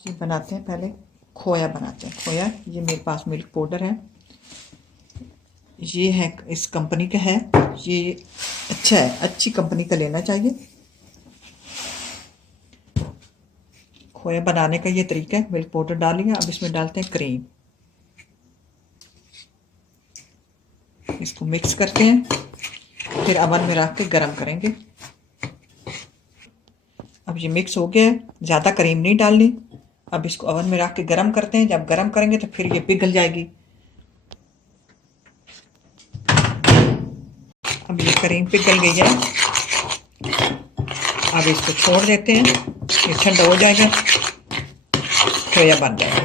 ये बनाते हैं, पहले खोया बनाते हैं। खोया, ये मेरे पास मिल्क पाउडर है, ये है इस कंपनी का है, ये अच्छा है, अच्छी कंपनी का लेना चाहिए। खोया बनाने का ये तरीका है। मिल्क पाउडर डालिए, अब इसमें डालते हैं क्रीम, इसको मिक्स करते हैं, फिर अवन में रख के गरम करेंगे। अब ये मिक्स हो गया है, ज़्यादा क्रीम नहीं डालनी। अब इसको अवन में रख के गरम करते हैं, जब गरम करेंगे तो फिर ये पिघल जाएगी। अब ये क्रीम पिघल गई है, अब इसको छोड़ देते हैं, ये ठंडा हो जाएगा, खोया बन जाएगा।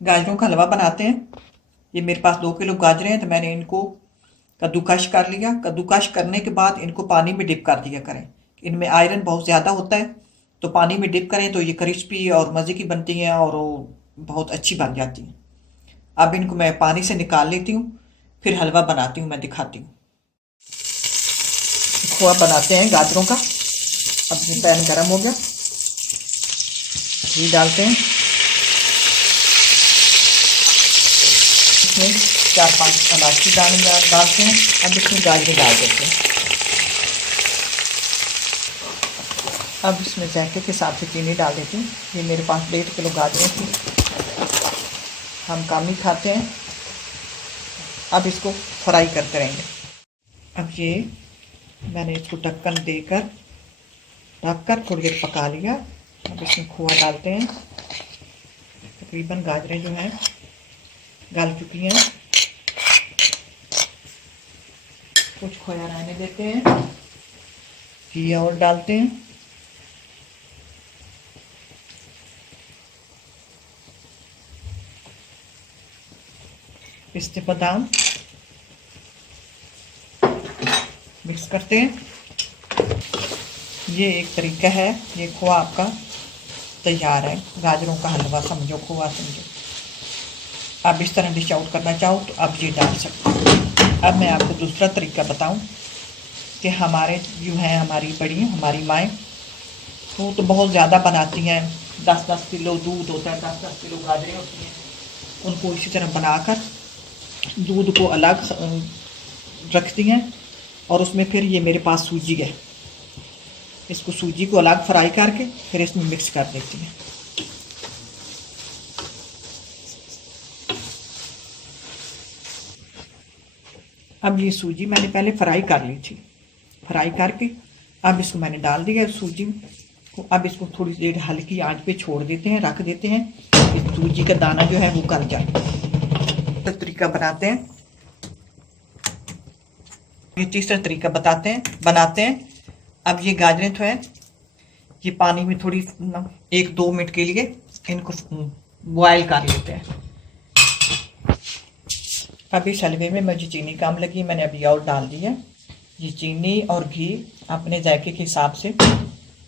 गाजरों का हलवा बनाते हैं। ये मेरे पास 2 किलो गाजरें हैं, तो मैंने इनको कद्दूकश कर लिया। कद्दूकश करने के बाद इनको पानी में डिप कर दिया करें, इनमें आयरन बहुत ज़्यादा होता है, तो पानी में डिप करें तो ये क्रिस्पी और मज़े की बनती हैं और बहुत अच्छी बन जाती हैं। अब इनको मैं पानी से निकाल लेती हूँ, फिर हलवा बनाती हूँ, मैं दिखाती हूँ। खोया बनाते हैं गाजरों का। अब ये पैन गरम हो गया, घी डालते हैं, इसमें 4-5 इलायची डालते हैं। अब इसमें गाजरें डाल देते हैं। अब इसमें जायके के हिसाब से चीनी डाल देते हैं। ये मेरे पास 1.5 किलो गाजरें थी, हम कम ही खाते हैं। अब इसको फ्राई करते रहेंगे। अब ये मैंने इसको ढक्कन देकर ढककर थोड़ी देर पका लिया। अब इसमें खोया डालते हैं। तकरीबन गाजरें जो हैं गल चुकी हैं, कुछ खोया रहने देते हैं, घी और डालते हैं, पिस्ते बादाम मिक्स करते हैं। ये एक तरीका है, ये खोआ आपका तैयार है, गाजरों का हलवा समझो, खोआ समझो। आप इस तरह डिश आउट करना चाहो तो आप ये डाल सकते हो। अब मैं आपको दूसरा तरीका बताऊं कि हमारे जो हैं, हमारी बड़ी हमारी माएँ वो तो बहुत ज़्यादा बनाती हैं। 10-10 किलो दूध होता है, 10-10 किलो गाजरें होती हैं, उनको इसी तरह बनाकर दूध को अलग रखती हैं और उसमें फिर ये मेरे पास सूजी है, इसको सूजी को अलग फ्राई करके फिर इसमें मिक्स कर देती हैं। अब ये सूजी मैंने पहले फ्राई कर ली थी, फ्राई करके अब इसको मैंने डाल दिया सूजी को। अब इसको थोड़ी देर हल्की आंच पे छोड़ देते हैं, रख देते हैं, सूजी का दाना जो है वो गल जाए। तो तरीका बनाते हैं, ये तीसरा तरीका बनाते हैं। अब ये गाजरें तो है, ये पानी में थोड़ी 1-2 मिनट के लिए इनको बॉयल कर लेते हैं। अभी हलवे में मुझे चीनी कम लगी, मैंने अभी और डाल दी है। ये चीनी और घी अपने जायके के हिसाब से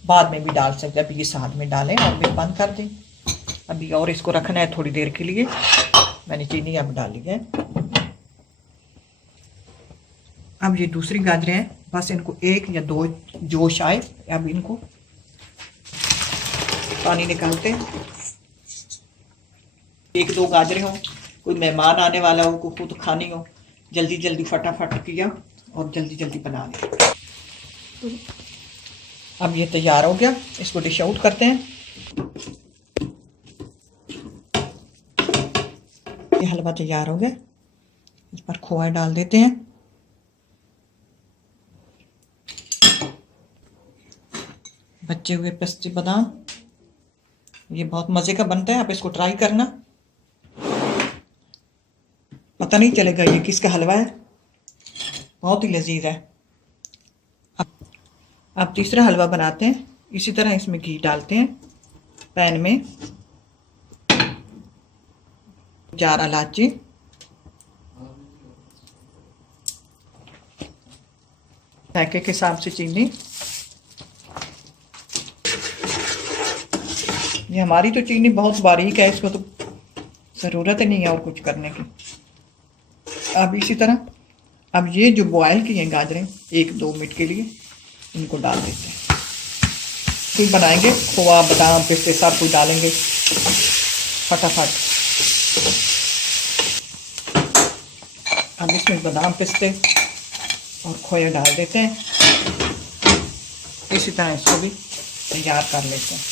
बाद में भी डाल सकते हैं, अभी ये साथ में डालें और फिर बंद कर दें। अभी और इसको रखना है थोड़ी देर के लिए, मैंने चीनी अब डाली है। अब ये दूसरी गाजरें हैं, बस इनको 1 या 2 जोश आए, अब इनको पानी निकालते हैं। 1-2 गाजरें हो, कोई मेहमान आने वाला हो, को खुद खानी हो, जल्दी जल्दी फटाफट किया और जल्दी जल्दी बना लिया। अब ये तैयार हो गया, इसको डिश आउट करते हैं। ये हलवा तैयार हो गया, इस पर खोया डाल देते हैं, बचे हुए पिस्ते बादाम। ये बहुत मज़े का बनता है, आप इसको ट्राई करना, पता नहीं चलेगा ये किसका हलवा है, बहुत ही लजीज है। अब तीसरा हलवा बनाते हैं। इसी तरह इसमें घी डालते हैं, पैन में 4 इलायची, जायके के हिसाब से चीनी। ये हमारी तो चीनी बहुत बारीक है, इसको तो ज़रूरत ही नहीं है और कुछ करने की। अब इसी तरह अब ये जो बॉयल किए हैं गाजरें 1-2 मिनट के लिए, इनको डाल देते हैं। कुछ बनाएंगे, खोआ बादाम पिस्ते सब कुछ डालेंगे फटाफट। अब इसमें बादाम पिस्ते और खोया डाल देते हैं, इसी तरह इसको भी तैयार कर लेते हैं।